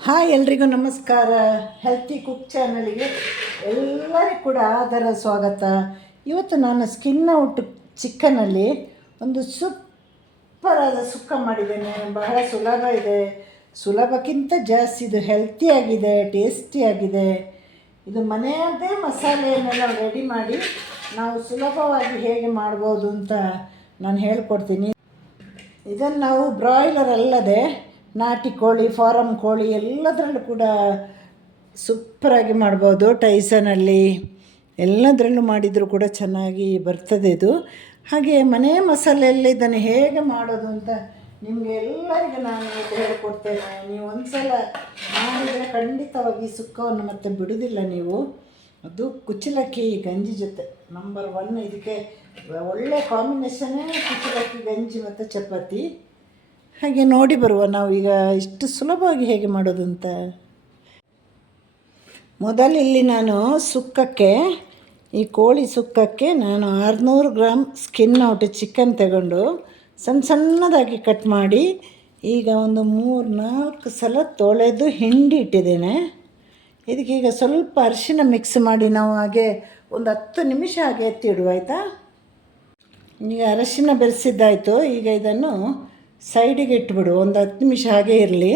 Hi ಎಲ್ರಿಗೂ ನಮಸ್ಕಾರ. Healthy cook ಚಾನಲ್ಗೆ ಎಲ್ಲರಿಗೂ ಕೂಡ ಆದರ ಸ್ವಾಗತ. ಇವತ್ತು ನಾನು ಸ್ಕಿನ್ ಔಟ್ ಚಿಕನಲ್ಲಿ ಒಂದು ಸೂಪರಾದ ಸುಕ್ಕ ಮಾಡಿದ್ದೇನೆ. ಬಹಳ ಸುಲಭ ಇದೆ, ಸುಲಭಕ್ಕಿಂತ ಜಾಸ್ತಿ ಇದು ಹೆಲ್ತಿಯಾಗಿದೆ, ಟೇಸ್ಟಿಯಾಗಿದೆ. ಇದು ಮನೆಯದ್ದೇ ಮಸಾಲೆಯನ್ನೆಲ್ಲ ರೆಡಿ ಮಾಡಿ ನಾವು ಸುಲಭವಾಗಿ ಹೇಗೆ ಮಾಡ್ಬೋದು ಅಂತ ನಾನು ಹೇಳ್ಕೊಡ್ತೀನಿ. ಇದನ್ನು ನಾವು ಬ್ರಾಯ್ಲರ್ ಅಲ್ಲದೆ ನಾಟಿ ಕೋಳಿ, ಫಾರಮ್ ಕೋಳಿ ಎಲ್ಲದರಲ್ಲೂ ಕೂಡ ಸೂಪರಾಗಿ ಮಾಡ್ಬೋದು. ಟೈಸನಲ್ಲಿ ಎಲ್ಲದರಲ್ಲೂ ಮಾಡಿದರೂ ಕೂಡ ಚೆನ್ನಾಗಿ ಬರ್ತದೆ ಇದು. ಹಾಗೆ ಮನೆ ಮಸಾಲೆಯಲ್ಲಿ ಇದನ್ನು ಹೇಗೆ ಮಾಡೋದು ಅಂತ ನಿಮಗೆ ಎಲ್ಲರಿಗೂ ನಾನು ಹೇಳ್ಕೊಡ್ತೇನೆ. ನೀವು ಒಂದು ಸಲ ಮಾಡಿದರೆ ಖಂಡಿತವಾಗಿ ಸುಕ್ಕವನ್ನು ಮತ್ತೆ ಬಿಡೋದಿಲ್ಲ ನೀವು. ಅದು ಕುಚ್ಚಲಕ್ಕಿ ಗಂಜಿ ಜೊತೆ ನಂಬರ್ 1. ಇದಕ್ಕೆ ಒಳ್ಳೆ ಕಾಂಬಿನೇಷನ್ನೇ ಕುಚ್ಚಲಕ್ಕಿ ಗಂಜಿ ಮತ್ತು ಚಪಾತಿ. ಹಾಗೆ ನೋಡಿ ಬರುವ ನಾವೀಗ ಇಷ್ಟು ಸುಲಭವಾಗಿ ಹೇಗೆ ಮಾಡೋದು ಅಂತ. ಮೊದಲು ಇಲ್ಲಿ ನಾನು ಸುಕ್ಕಕ್ಕೆ, ಈ ಕೋಳಿ ಸುಕ್ಕಕ್ಕೆ ನಾನು 600 ಗ್ರಾಮ್ ಸ್ಕಿನ್ ಔಟ್ ಚಿಕನ್ ತಗೊಂಡು ಸಣ್ಣದಾಗಿ ಕಟ್ ಮಾಡಿ ಈಗ ಒಂದು 3-4 ಸಲ ತೊಳೆದು ಹಿಂಡಿ ಇಟ್ಟಿದ್ದೇನೆ. ಇದಕ್ಕೀಗ ಸ್ವಲ್ಪ ಅರಿಶಿನ ಮಿಕ್ಸ್ ಮಾಡಿ ನಾವು ಹಾಗೆ ಒಂದು 10 ನಿಮಿಷ ಹಾಗೆ ಎತ್ತಿಡುವ, ಆಯಿತಾ. ಈಗ ಅರಿಶಿನ ಬೆರೆಸಿದ್ದಾಯಿತು. ಈಗ ಇದನ್ನು ಸೈಡಿಗೆ ಇಟ್ಬಿಡು, ಒಂದು 10 ನಿಮಿಷ ಹಾಗೆ ಇರಲಿ.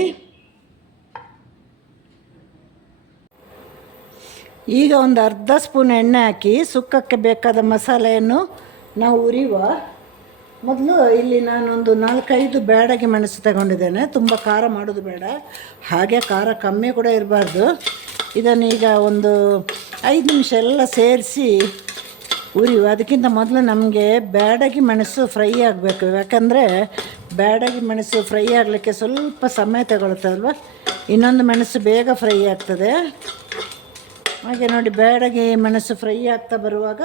ಈಗ ಒಂದು ಅರ್ಧ ಸ್ಪೂನ್ ಎಣ್ಣೆ ಹಾಕಿ ಸುಕ್ಕಕ್ಕೆ ಬೇಕಾದ ಮಸಾಲೆಯನ್ನು ನಾವು ಉರಿಯುವ. ಮೊದಲು ಇಲ್ಲಿ ನಾನೊಂದು 4-5 ಬ್ಯಾಡಗಿ ಮೆಣಸು ತಗೊಂಡಿದ್ದೇನೆ. ತುಂಬ ಖಾರ ಮಾಡೋದು ಬೇಡ, ಹಾಗೆ ಖಾರ ಕಮ್ಮಿ ಕೂಡ ಇರಬಾರ್ದು. ಇದನ್ನು ಈಗ ಒಂದು 5 ನಿಮಿಷ ಎಲ್ಲ ಸೇರಿಸಿ ಉರಿಯುವ. ಅದಕ್ಕಿಂತ ಮೊದಲು ನಮಗೆ ಬ್ಯಾಡಗಿ ಮೆಣಸು ಫ್ರೈ ಆಗಬೇಕು, ಯಾಕಂದರೆ ಬ್ಯಾಡಗಿ ಮೆಣಸು ಫ್ರೈ ಆಗಲಿಕ್ಕೆ ಸ್ವಲ್ಪ ಸಮಯ ತಗೊಳ್ತದಲ್ವ. ಇನ್ನೊಂದು ಮೆಣಸು ಬೇಗ ಫ್ರೈ ಆಗ್ತದೆ. ಹಾಗೆ ನೋಡಿ, ಬ್ಯಾಡಗಿ ಮೆಣಸು ಫ್ರೈ ಆಗ್ತಾ ಬರುವಾಗ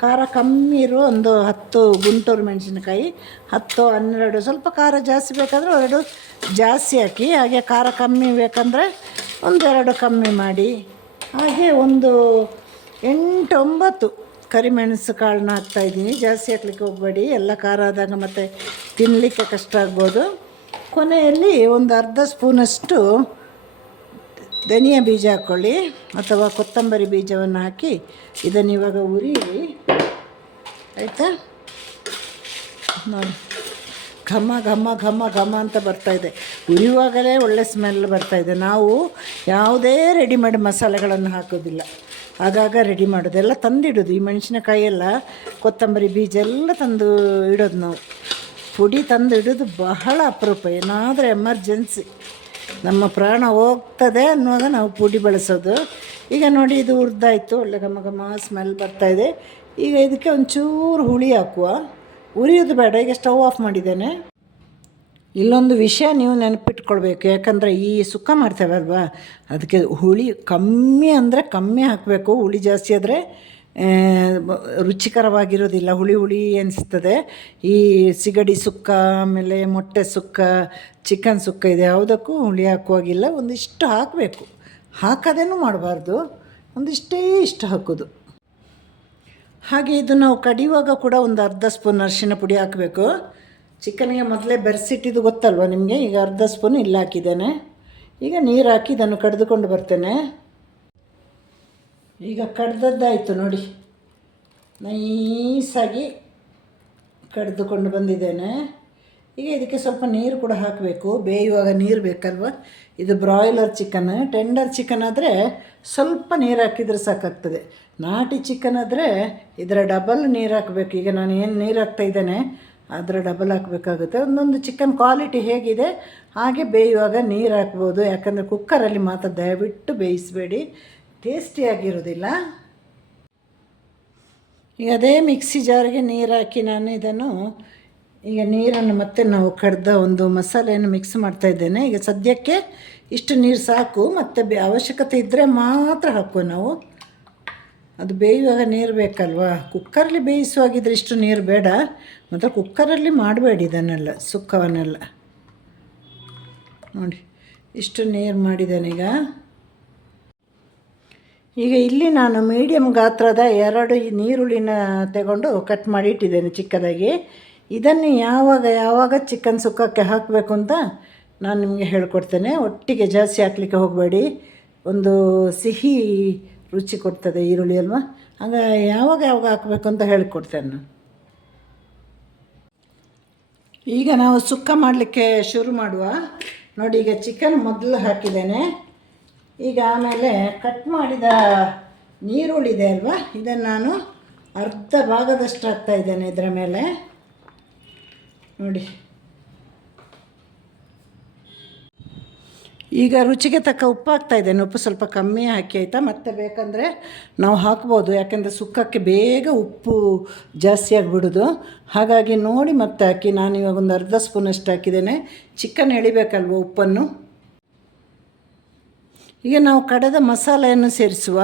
ಖಾರ ಕಮ್ಮಿ ಇರುವ ಒಂದು 10 ಗುಂಟೂರು ಮೆಣಸಿನಕಾಯಿ, 10-12, ಸ್ವಲ್ಪ ಖಾರ ಜಾಸ್ತಿ ಬೇಕಾದರೆ 2 ಜಾಸ್ತಿ ಹಾಕಿ. ಹಾಗೆ ಖಾರ ಕಮ್ಮಿ ಬೇಕಂದರೆ 1-2 ಕಮ್ಮಿ ಮಾಡಿ. ಹಾಗೆ ಒಂದು 8-9 ಕರಿಮೆಣಸು ಕಾಳನ್ನ ಹಾಕ್ತಾಯಿದ್ದೀನಿ. ಜಾಸ್ತಿ ಹಾಕ್ಲಿಕ್ಕೆ ಹೋಗಬೇಡಿ, ಎಲ್ಲ ಖಾರ ಆದಾಗ ಮತ್ತು ತಿನ್ನಲಿಕ್ಕೆ ಕಷ್ಟ ಆಗ್ಬೋದು. ಕೊನೆಯಲ್ಲಿ ಒಂದು ಅರ್ಧ ಸ್ಪೂನಷ್ಟು ಧನಿಯಾ ಬೀಜ ಹಾಕ್ಕೊಳ್ಳಿ, ಅಥವಾ ಕೊತ್ತಂಬರಿ ಬೀಜವನ್ನು ಹಾಕಿ ಇದನ್ನು ಇವಾಗ ಉರಿಯಿರಿ, ಆಯಿತಾ. ನೋಡಿ, ಘಮ ಘಮ ಘಮ ಘಮ ಅಂತ ಬರ್ತಾಯಿದೆ. ಉರಿಯುವಾಗಲೇ ಒಳ್ಳೆ ಸ್ಮೆಲ್ ಬರ್ತಾಯಿದೆ. ನಾವು ಯಾವುದೇ ರೆಡಿಮೇಡ್ ಮಸಾಲೆಗಳನ್ನು ಹಾಕೋದಿಲ್ಲ, ಆಗಾಗ ರೆಡಿ ಮಾಡೋದು. ಎಲ್ಲ ತಂದಿಡೋದು. ಈ ಮೆಣಸಿನಕಾಯಿ ಎಲ್ಲ, ಕೊತ್ತಂಬರಿ ಬೀಜ ಎಲ್ಲ ತಂದು ಇಡೋದು ನಾವು. ಪುಡಿ ತಂದು ಇಡೋದು ಬಹಳ ಅಪರೂಪ. ಏನಾದರೂ ಎಮರ್ಜೆನ್ಸಿ ನಮ್ಮ ಪ್ರಾಣ ಹೋಗ್ತದೆ ಅನ್ನುವಾಗ ನಾವು ಪುಡಿ ಬಳಸೋದು. ಈಗ ನೋಡಿ, ಇದು ಹುರಿದಾಯಿತು, ಒಳ್ಳೆ ಘಮ ಘಮ ಸ್ಮೆಲ್ ಬರ್ತಾಯಿದೆ. ಈಗ ಇದಕ್ಕೆ ಒಂಚೂರು ಹುಳಿ ಹಾಕುವ. ಉರಿಯೋದು ಬೇಡ. ಈಗ ಸ್ಟವ್ ಆಫ್ ಮಾಡಿದ್ದೇನೆ. ಇಲ್ಲೊಂದು ವಿಷಯ ನೀವು ನೆನಪಿಟ್ಕೊಳ್ಬೇಕು, ಯಾಕಂದರೆ ಈ ಸುಕ್ಕ ಮಾಡ್ತೇವೆ ಅಲ್ವಾ, ಅದಕ್ಕೆ ಹುಳಿ ಕಮ್ಮಿ ಅಂದರೆ ಕಮ್ಮಿ ಹಾಕಬೇಕು. ಹುಳಿ ಜಾಸ್ತಿ ಆದರೆ ರುಚಿಕರವಾಗಿರೋದಿಲ್ಲ, ಹುಳಿ ಹುಳಿ ಅನಿಸ್ತದೆ. ಈ ಸಿಗಡಿ ಸುಕ್ಕ, ಆಮೇಲೆ ಮೊಟ್ಟೆ ಸುಕ್ಕ, ಚಿಕನ್ ಸುಕ್ಕ, ಇದೆ ಯಾವುದಕ್ಕೂ ಹುಳಿ ಹಾಕುವಾಗಿಲ್ಲ. ಒಂದಿಷ್ಟು ಹಾಕಬೇಕು, ಹಾಕದೇನೂ ಮಾಡಬಾರ್ದು, ಇಷ್ಟು ಹಾಕೋದು. ಹಾಗೆ ಇದು ನಾವು ಕಡಿಯುವಾಗ ಕೂಡ ಒಂದು ಅರ್ಧ ಸ್ಪೂನ್ ಅರಿಶಿನ ಪುಡಿ ಹಾಕಬೇಕು. ಚಿಕನ್ಗೆ ಮೊದಲೇ ಬೆರೆಸಿಟ್ಟಿದ್ದು ಗೊತ್ತಲ್ವ ನಿಮಗೆ. ಈಗ ಅರ್ಧ ಸ್ಪೂನ್ ಇಲ್ಲಿ ಹಾಕಿದ್ದೇನೆ. ಈಗ ನೀರು ಹಾಕಿ ಇದನ್ನು ಕಡಿದುಕೊಂಡು ಬರ್ತೇನೆ. ಈಗ ಕಡ್ದದ್ದಾಯಿತು ನೋಡಿ, ನೈಸಾಗಿ ಕಡಿದುಕೊಂಡು ಬಂದಿದ್ದೇನೆ. ಈಗ ಇದಕ್ಕೆ ಸ್ವಲ್ಪ ನೀರು ಕೂಡ ಹಾಕಬೇಕು, ಬೇಯುವಾಗ ನೀರು ಬೇಕಲ್ವ. ಇದು ಬ್ರಾಯ್ಲರ್ ಚಿಕನ್. ಟೆಂಡರ್ ಚಿಕನ್ ಆದರೆ ಸ್ವಲ್ಪ ನೀರು ಹಾಕಿದರೆ ಸಾಕಾಗ್ತದೆ. ನಾಟಿ ಚಿಕನ್ ಆದರೆ ಇದರ ಡಬಲ್ ನೀರು ಹಾಕಬೇಕು. ಈಗ ನಾನು ಏನು ನೀರು ಹಾಕ್ತಾಯಿದ್ದೇನೆ ಅದರ ಡಬಲ್ ಹಾಕಬೇಕಾಗುತ್ತೆ. ಒಂದೊಂದು ಚಿಕನ್ ಕ್ವಾಲಿಟಿ ಹೇಗಿದೆ ಹಾಗೆ ಬೇಯುವಾಗ ನೀರು ಹಾಕ್ಬೋದು. ಯಾಕಂದರೆ ಕುಕ್ಕರಲ್ಲಿ ಮಾತ್ರ ದಯವಿಟ್ಟು ಬೇಯಿಸಬೇಡಿ, ಟೇಸ್ಟಿಯಾಗಿರೋದಿಲ್ಲ. ಈಗ ಅದೇ ಮಿಕ್ಸಿ ಜಾರಿಗೆ ನೀರು ಹಾಕಿ ನಾನು ಇದನ್ನು, ಈಗ ನೀರನ್ನು ಮತ್ತೆ ನಾವು ಕಡ್ದ ಒಂದು ಮಸಾಲೆಯನ್ನು ಮಿಕ್ಸ್ ಮಾಡ್ತಾಯಿದ್ದೇನೆ. ಈಗ ಸದ್ಯಕ್ಕೆ ಇಷ್ಟು ನೀರು ಸಾಕು, ಮತ್ತು ಅವಶ್ಯಕತೆ ಇದ್ದರೆ ಮಾತ್ರ ಹಾಕುವ ನಾವು. ಅದು ಬೇಯುವಾಗ ನೀರು ಬೇಕಲ್ವಾ. ಕುಕ್ಕರಲ್ಲಿ ಬೇಯಿಸುವಾಗಿದ್ದರೆ ಇಷ್ಟು ನೀರು ಬೇಡ. ಮತ್ತು ಕುಕ್ಕರಲ್ಲಿ ಮಾಡಬೇಡಿ ಇದನ್ನೆಲ್ಲ, ಸುಕ್ಕವನ್ನೆಲ್ಲ. ನೋಡಿ, ಇಷ್ಟು ನೀರು ಮಾಡಿದ್ದೇನೀಗ. ಈಗ ಇಲ್ಲಿ ನಾನು ಮೀಡಿಯಮ್ ಗಾತ್ರದ 2 ನೀರುಳ್ಳಿನ ತಗೊಂಡು ಕಟ್ ಮಾಡಿ ಇಟ್ಟಿದ್ದೇನೆ ಚಿಕ್ಕದಾಗಿ. ಇದನ್ನು ಯಾವಾಗ ಚಿಕನ್ ಸುಕ್ಕಕ್ಕೆ ಹಾಕಬೇಕು ಅಂತ ನಾನು ನಿಮಗೆ ಹೇಳ್ಕೊಡ್ತೇನೆ. ಒಟ್ಟಿಗೆ ಜಾಸ್ತಿ ಹಾಕಲಿಕ್ಕೆ ಹೋಗಬೇಡಿ, ಒಂದು ಸಿಹಿ ರುಚಿ ಕೊಡ್ತದೆ ಈರುಳ್ಳಿ ಅಲ್ವಾ. ಆಗ ಯಾವಾಗ ಯಾವಾಗ ಹಾಕಬೇಕು ಅಂತ ಹೇಳಿಕೊಡ್ತೇನೆ ನಾನು. ಈಗ ನಾವು ಸುಕ್ಕ ಮಾಡಲಿಕ್ಕೆ ಶುರು ಮಾಡುವ. ನೋಡಿ, ಈಗ ಚಿಕನ್ ಮೊದಲು ಹಾಕಿದ್ದೇನೆ. ಈಗ ಆಮೇಲೆ ಕಟ್ ಮಾಡಿದ ನೀರುಳ್ಳಿ ಇದೆ ಅಲ್ವಾ, ಇದನ್ನು ನಾನು ಅರ್ಧ ಭಾಗದಷ್ಟು ಹಾಕ್ತಾಯಿದ್ದೇನೆ ಇದರ ಮೇಲೆ. ನೋಡಿ, ಈಗ ರುಚಿಗೆ ತಕ್ಕ ಉಪ್ಪು ಹಾಕ್ತಾಯಿದ್ದೇನೆ. ಉಪ್ಪು ಸ್ವಲ್ಪ ಕಮ್ಮಿ ಹಾಕಿ ಆಯಿತಾ, ಮತ್ತೆ ಬೇಕಂದರೆ ನಾವು ಹಾಕ್ಬೋದು, ಯಾಕೆಂದರೆ ಸುಕ್ಕಕ್ಕೆ ಬೇಗ ಉಪ್ಪು ಜಾಸ್ತಿ ಆಗಿಬಿಡೋದು. ಹಾಗಾಗಿ ನೋಡಿ ಮತ್ತೆ ಹಾಕಿ. ನಾನು ಇವಾಗ ಒಂದು ಅರ್ಧ ಸ್ಪೂನಷ್ಟು ಹಾಕಿದ್ದೇನೆ. ಚಿಕನ್ ಎಳಿಬೇಕಲ್ವ ಉಪ್ಪನ್ನು. ಈಗ ನಾವು ಕಡೆದ ಮಸಾಲೆಯನ್ನು ಸೇರಿಸುವ.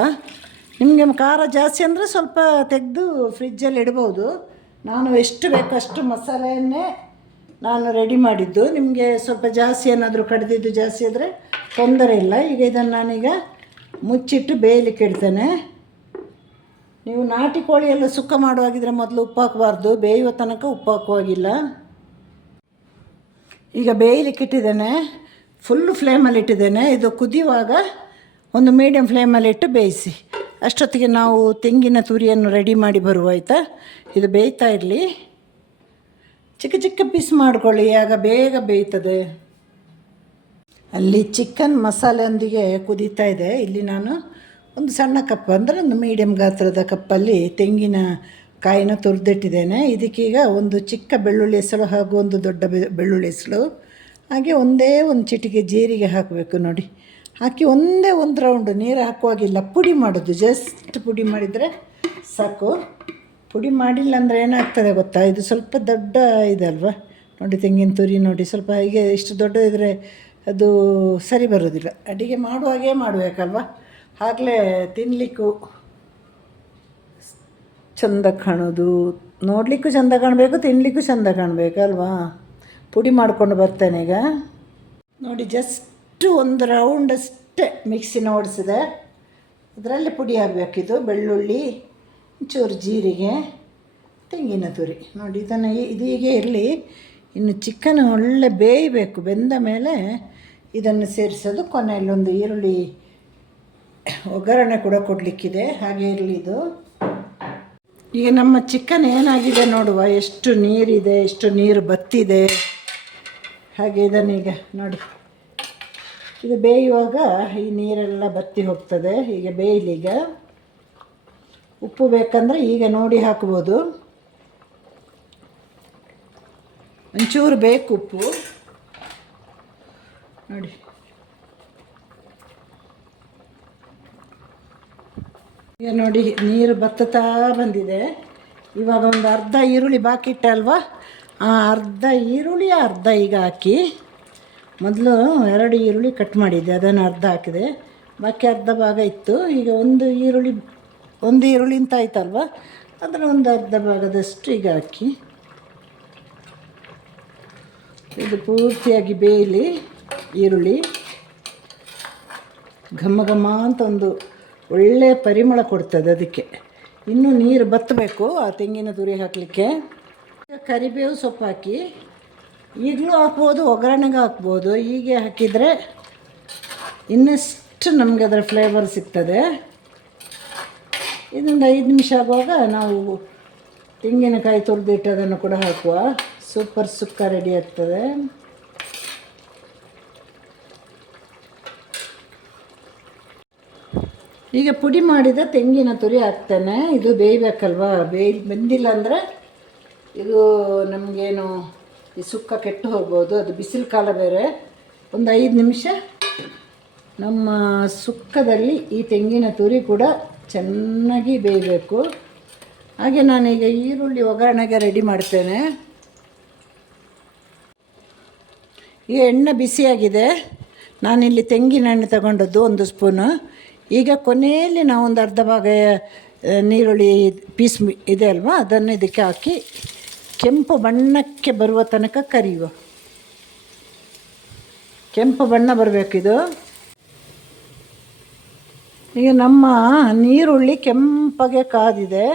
ನಿಮಗೆ ಖಾರ ಜಾಸ್ತಿ ಅಂದರೆ ಸ್ವಲ್ಪ ತೆಗೆದು ಫ್ರಿಜ್ಜಲ್ಲಿ ಇಡ್ಬೋದು. ನಾನು ಎಷ್ಟು ಬೇಕೋ ಅಷ್ಟು ಮಸಾಲೆಯನ್ನೇ ನಾನು ರೆಡಿ ಮಾಡಿದ್ದು. ನಿಮಗೆ ಸ್ವಲ್ಪ ಜಾಸ್ತಿ ಏನಾದರೂ ಕಡಿದಿದ್ದು ಜಾಸ್ತಿ ಆದರೆ ತೊಂದರೆ ಇಲ್ಲ. ಈಗ ಇದನ್ನು ನಾನೀಗ ಮುಚ್ಚಿಟ್ಟು ಬೇಯಲಿಕ್ಕೆ ಇಡ್ತೇನೆ. ನೀವು ನಾಟಿ ಕೋಳಿ ಎಲ್ಲ ಸುಕ್ಕ ಮಾಡುವಾಗಿದ್ದರೆ ಮೊದಲು ಉಪ್ಪು ಹಾಕಬಾರ್ದು, ಬೇಯುವ ತನಕ ಉಪ್ಪು ಹಾಕುವಾಗಿಲ್ಲ. ಈಗ ಬೇಯಲಿಕ್ಕೆ ಇಟ್ಟಿದ್ದೇನೆ, ಫುಲ್ಲು ಫ್ಲೇಮಲ್ಲಿ ಇಟ್ಟಿದ್ದೇನೆ. ಇದು ಕುದಿಯುವಾಗ ಒಂದು ಮೀಡಿಯಮ್ ಫ್ಲೇಮಲ್ಲಿಟ್ಟು ಬೇಯಿಸಿ. ಅಷ್ಟೊತ್ತಿಗೆ ನಾವು ತೆಂಗಿನ ತುರಿಯನ್ನು ರೆಡಿ ಮಾಡಿ ಬರುವ ಆಯಿತಾ. ಇದು ಬೇಯ್ತಾ ಇರಲಿ. ಚಿಕ್ಕ ಚಿಕ್ಕ ಪೀಸ್ ಮಾಡ್ಕೊಳ್ಳಿ, ಆಗ ಬೇಗ ಬೇಯ್ತದೆ. ಅಲ್ಲಿ ಚಿಕನ್ ಮಸಾಲೆಯೊಂದಿಗೆ ಕುದೀತಾ ಇದೆ. ಇಲ್ಲಿ ನಾನು ಒಂದು ಸಣ್ಣ ಕಪ್ ಅಂದರೆ ಒಂದು ಮೀಡಿಯಮ್ ಗಾತ್ರದ ಕಪ್ಪಲ್ಲಿ ತೆಂಗಿನ ಕಾಯಿನ ತುರಿದಿಟ್ಟಿದ್ದೇನೆ. ಇದಕ್ಕೀಗ ಒಂದು ಚಿಕ್ಕ ಬೆಳ್ಳುಳ್ಳಿ ಹೆಸಳು ಹಾಗೂ ಒಂದು ದೊಡ್ಡ ಬೆಳ್ಳುಳ್ಳಿ ಹೆಸಳು, ಹಾಗೆ ಒಂದೇ ಒಂದು ಚಿಟಿಕೆ ಜೀರಿಗೆ ಹಾಕಬೇಕು. ನೋಡಿ, ಹಾಕಿ ಒಂದೇ ಒಂದು ರೌಂಡು, ನೀರು ಹಾಕುವಾಗಿಲ್ಲ, ಪುಡಿ ಮಾಡೋದು. ಜಸ್ಟ್ ಪುಡಿ ಮಾಡಿದರೆ ಸಾಕು. ಪುಡಿ ಮಾಡಿಲ್ಲ ಅಂದರೆ ಏನಾಗ್ತದೆ ಗೊತ್ತಾ, ಇದು ಸ್ವಲ್ಪ ದೊಡ್ಡ ಇದಲ್ವ. ನೋಡಿ, ತೆಂಗಿನ ತುರಿ ನೋಡಿ, ಸ್ವಲ್ಪ ಹೀಗೆ ಇಷ್ಟು ದೊಡ್ಡದಿದ್ದರೆ ಅದು ಸರಿ ಬರೋದಿಲ್ಲ. ಅಡುಗೆ ಮಾಡುವಾಗೇ ಮಾಡಬೇಕಲ್ವ, ಆಗಲೇ ತಿನ್ನಲಿಕ್ಕೂ ಚೆಂದ ಕಾಣೋದು, ನೋಡಲಿಕ್ಕೂ ಚೆಂದ ಕಾಣಬೇಕು, ತಿನ್ನಲಿಕ್ಕೂ ಚೆಂದ ಕಾಣಬೇಕಲ್ವಾ. ಪುಡಿ ಮಾಡಿಕೊಂಡು ಬರ್ತೇನೆ ಈಗ. ನೋಡಿ, ಜಸ್ಟು ಒಂದು ರೌಂಡಷ್ಟೇ ಮಿಕ್ಸಿನ ಓಡಿಸಿದೆ. ಇದರಲ್ಲಿ ಪುಡಿ ಆಗಬೇಕಿದು. ಬೆಳ್ಳುಳ್ಳಿ, ಚೂರು ಜೀರಿಗೆ, ತೆಂಗಿನ ತುರಿ. ನೋಡಿ, ಇದನ್ನು ಇದು ಹೀಗೆ ಇರಲಿ. ಇನ್ನು ಚಿಕನ್ ಒಳ್ಳೆ ಬೇಯಬೇಕು. ಬೆಂದ ಮೇಲೆ ಇದನ್ನು ಸೇರಿಸೋದು. ಕೊನೆಯಲ್ಲಿ ಒಂದು ಈರುಳ್ಳಿ ಒಗ್ಗರಣೆ ಕೂಡ ಕೊಡಲಿಕ್ಕಿದೆ, ಹಾಗೆ ಇರಲಿ ಇದು. ಈಗ ನಮ್ಮ ಚಿಕನ್ ಏನಾಗಿದೆ ನೋಡುವ, ಎಷ್ಟು ನೀರಿದೆ, ಎಷ್ಟು ನೀರು ಬತ್ತಿದೆ. ಹಾಗೆ ಇದನ್ನೀಗ ನೋಡಿ, ಇದು ಬೇಯುವಾಗ ಈ ನೀರೆಲ್ಲ ಬತ್ತಿ ಹೋಗ್ತದೆ. ಹೀಗೆ ಬೇಯಲೀಗ. ಉಪ್ಪು ಬೇಕಂದರೆ ಈಗ ನೋಡಿ ಹಾಕ್ಬೋದು, ಒಂಚೂರು ಬೇಕು ಉಪ್ಪು. ನೋಡಿ, ಈಗ ನೋಡಿ ನೀರು ಬತ್ತುತ್ತಾ ಬಂದಿದೆ. ಇವಾಗ ಒಂದು ಅರ್ಧ ಈರುಳ್ಳಿ ಬಾಕಿ ಇಟ್ಟೆ ಅಲ್ವಾ, ಆ ಅರ್ಧ ಈರುಳ್ಳಿ ಅರ್ಧ ಈಗ ಹಾಕಿ. ಮೊದಲು 2 ಈರುಳ್ಳಿ ಕಟ್ ಮಾಡಿದ್ದೆ, ಅದನ್ನು ಅರ್ಧ ಹಾಕಿದೆ, ಬಾಕಿ ಅರ್ಧ ಭಾಗ ಇತ್ತು. ಈಗ ಒಂದು ಈರುಳ್ಳಿ ಅಂತ ಆಯ್ತಲ್ವ, ಅದನ್ನು ಒಂದು ಅರ್ಧ ಭಾಗದಷ್ಟು ಈಗ ಹಾಕಿ. ಇದು ಪೂರ್ತಿಯಾಗಿ ಬೇಯಲಿ ಈರುಳ್ಳಿ. ಘಮ ಘಮ ಅಂತ ಒಂದು ಒಳ್ಳೆಯ ಪರಿಮಳ ಕೊಡ್ತದೆ. ಅದಕ್ಕೆ ಇನ್ನೂ ನೀರು ಬತ್ತಬೇಕು ಆ ತೆಂಗಿನ ತುರಿ ಹಾಕಲಿಕ್ಕೆ. ಕರಿಬೇವು ಸೊಪ್ಪು ಹಾಕಿ, ಈಗಲೂ ಹಾಕ್ಬೋದು, ಒಗ್ಗರಣೆಗೆ ಹಾಕ್ಬೋದು. ಹೀಗೆ ಹಾಕಿದರೆ ಇನ್ನಷ್ಟು ನಮಗೆ ಅದರ ಫ್ಲೇವರ್ ಸಿಗ್ತದೆ. ಇದೊಂದು 5 ನಿಮಿಷ ಆಗುವಾಗ ನಾವು ತೆಂಗಿನಕಾಯಿ ತುರಿದಿಟ್ಟು ಅದನ್ನು ಕೂಡ ಹಾಕುವ. ಸೂಪರ್ ಸುಕ್ಕ ರೆಡಿ ಆಗ್ತದೆ. ಈಗ ಪುಡಿ ಮಾಡಿದ ತೆಂಗಿನ ತುರಿ ಹಾಕ್ತೇನೆ. ಇದು ಬೇಯಬೇಕಲ್ವಾ, ಬೆಂದಿಲ್ಲ ಅಂದರೆ ಇದು ನಮಗೇನು ಈ ಸುಕ್ಕ ಕೆಟ್ಟು ಹೋಗ್ಬೋದು. ಅದು ಬಿಸಿಲು ಕಾಲ ಬೇರೆ. ಒಂದು 5 ನಿಮಿಷ ನಮ್ಮ ಸುಕ್ಕದಲ್ಲಿ ಈ ತೆಂಗಿನ ತುರಿ ಕೂಡ ಚೆನ್ನಾಗಿ ಬೇಯಬೇಕು. ಹಾಗೆ ನಾನೀಗ ಈರುಳ್ಳಿ ಒಗ್ಗರಣೆಗೆ ರೆಡಿ ಮಾಡ್ತೇನೆ. ಈಗ ಎಣ್ಣೆ ಬಿಸಿಯಾಗಿದೆ. ನಾನಿಲ್ಲಿ ತೆಂಗಿನ ಎಣ್ಣೆ ತಗೊಂಡದ್ದು 1 ಸ್ಪೂನು. ಈಗ ಕೊನೆಯಲ್ಲಿ ನಾವು ಒಂದು ಅರ್ಧ ಭಾಗ ನೀರುಳ್ಳಿ ಪೀಸ್ ಇದೆ ಅಲ್ವಾ, ಅದನ್ನು ಇದಕ್ಕೆ ಹಾಕಿ ಕೆಂಪು ಬಣ್ಣಕ್ಕೆ ಬರುವ ತನಕ ಕರಿಯುವ. ಕೆಂಪು ಬಣ್ಣ ಬರಬೇಕಿದು. ಈಗ ನಮ್ಮ ನೀರುಳ್ಳಿ ಕೆಂಪಗೆ ಕಾದಿದೆ.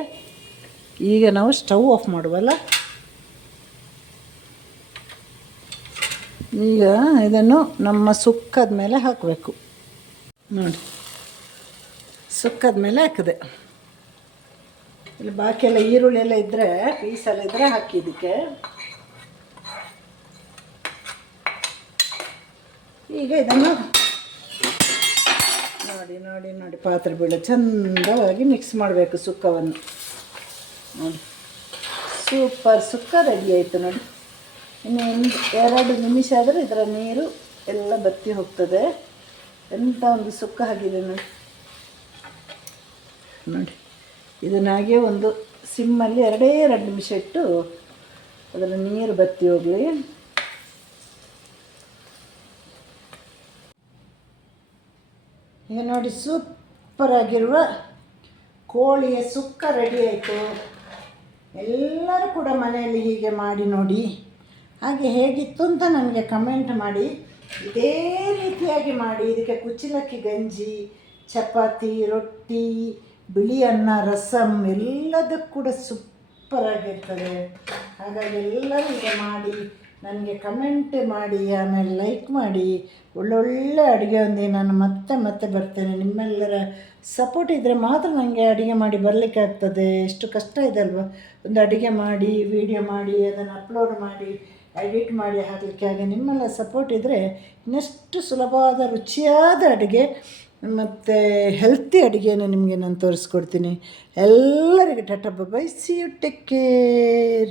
ಈಗ ನಾವು ಸ್ಟವ್ ಆಫ್ ಮಾಡುವಲ್ಲ. ಈಗ ಇದನ್ನು ನಮ್ಮ ಸುಕ್ಕದ ಮೇಲೆ ಹಾಕಬೇಕು. ನೋಡಿ, ಸುಕ್ಕದ ಮೇಲೆ ಹಾಕಿದೆ. ಇಲ್ಲಿ ಬಾಕಿ ಎಲ್ಲ ಈರುಳ್ಳಿ ಎಲ್ಲ ಇದ್ದರೆ, ಪೀಸೆಲ್ಲ ಇದ್ದರೆ ಹಾಕಿ ಇದಕ್ಕೆ. ಈಗ ಇದನ್ನು ನೋಡಿ ನೋಡಿ ನೋಡಿ ಪಾತ್ರೆ ಬೀಳ ಚೆಂದವಾಗಿ ಮಿಕ್ಸ್ ಮಾಡಬೇಕು ಸುಕ್ಕವನ್ನು. ನೋಡಿ, ಸೂಪರ್ ಸುಕ್ಕ ರೆಡಿ ಆಯಿತು. ನೋಡಿ, ಇನ್ನು 2 ನಿಮಿಷ ಆದರೆ ಇದರ ನೀರು ಎಲ್ಲ ಬತ್ತಿ ಹೋಗ್ತದೆ. ಎಂಥ ಒಂದು ಸುಕ್ಕ ಆಗಿದೆ ನೋಡಿ. ನೋಡಿ, ಇದನ್ನಾಗೆ ಒಂದು ಸಿಮ್ಮಲ್ಲಿ 2 ನಿಮಿಷ ಇಟ್ಟು ಅದರ ನೀರು ಬತ್ತಿ ಹೋಗಲಿ. ಈಗ ನೋಡಿ, ಸೂಪರಾಗಿರುವ ಕೋಳಿಯ ಸುಕ್ಕ ರೆಡಿ ಆಯಿತು. ಎಲ್ಲರೂ ಕೂಡ ಮನೆಯಲ್ಲಿ ಹೀಗೆ ಮಾಡಿ ನೋಡಿ, ಹಾಗೆ ಹೇಗಿತ್ತು ಅಂತ ನನಗೆ ಕಮೆಂಟ್ ಮಾಡಿ. ಇದೇ ರೀತಿಯಾಗಿ ಮಾಡಿ. ಇದಕ್ಕೆ ಕುಚ್ಚಲಕ್ಕಿ ಗಂಜಿ, ಚಪಾತಿ, ರೊಟ್ಟಿ, ಬಿಳಿ ಅನ್ನ, ರಸಮ್ ಎಲ್ಲದಕ್ಕೂ ಕೂಡ ಸೂಪರಾಗಿರ್ತದೆ. ಹಾಗಾಗಿ ಎಲ್ಲರೂ ಹೀಗೆ ಮಾಡಿ ನನಗೆ ಕಮೆಂಟ್ ಮಾಡಿ, ಆಮೇಲೆ ಲೈಕ್ ಮಾಡಿ. ಒಳ್ಳೊಳ್ಳೆ ಅಡುಗೆ ನಾನು ಮತ್ತೆ ಬರ್ತೇನೆ. ನಿಮ್ಮೆಲ್ಲರ ಸಪೋರ್ಟ್ ಇದ್ದರೆ ಮಾತ್ರ ನನಗೆ ಅಡುಗೆ ಮಾಡಿ ಬರಲಿಕ್ಕೆ ಆಗ್ತದೆ. ಎಷ್ಟು ಕಷ್ಟ ಇದೆ ಅಲ್ವ ಒಂದು ಅಡುಗೆ ಮಾಡಿ, ವಿಡಿಯೋ ಮಾಡಿ, ಅದನ್ನು ಅಪ್ಲೋಡ್ ಮಾಡಿ, ಎಡಿಟ್ ಮಾಡಿ ಹಾಕಲಿಕ್ಕೆ. ಹಾಗೆ ನಿಮ್ಮೆಲ್ಲ ಸಪೋರ್ಟ್ ಇದ್ದರೆ ಇನ್ನಷ್ಟು ಸುಲಭವಾದ ರುಚಿಯಾದ ಅಡುಗೆ ಮತ್ತು ಹೆಲ್ತಿ ಅಡುಗೆಯನ್ನು ನಿಮಗೆ ನಾನು ತೋರಿಸ್ಕೊಡ್ತೀನಿ. ಎಲ್ಲರಿಗೂ tata bye bye, see you, take care.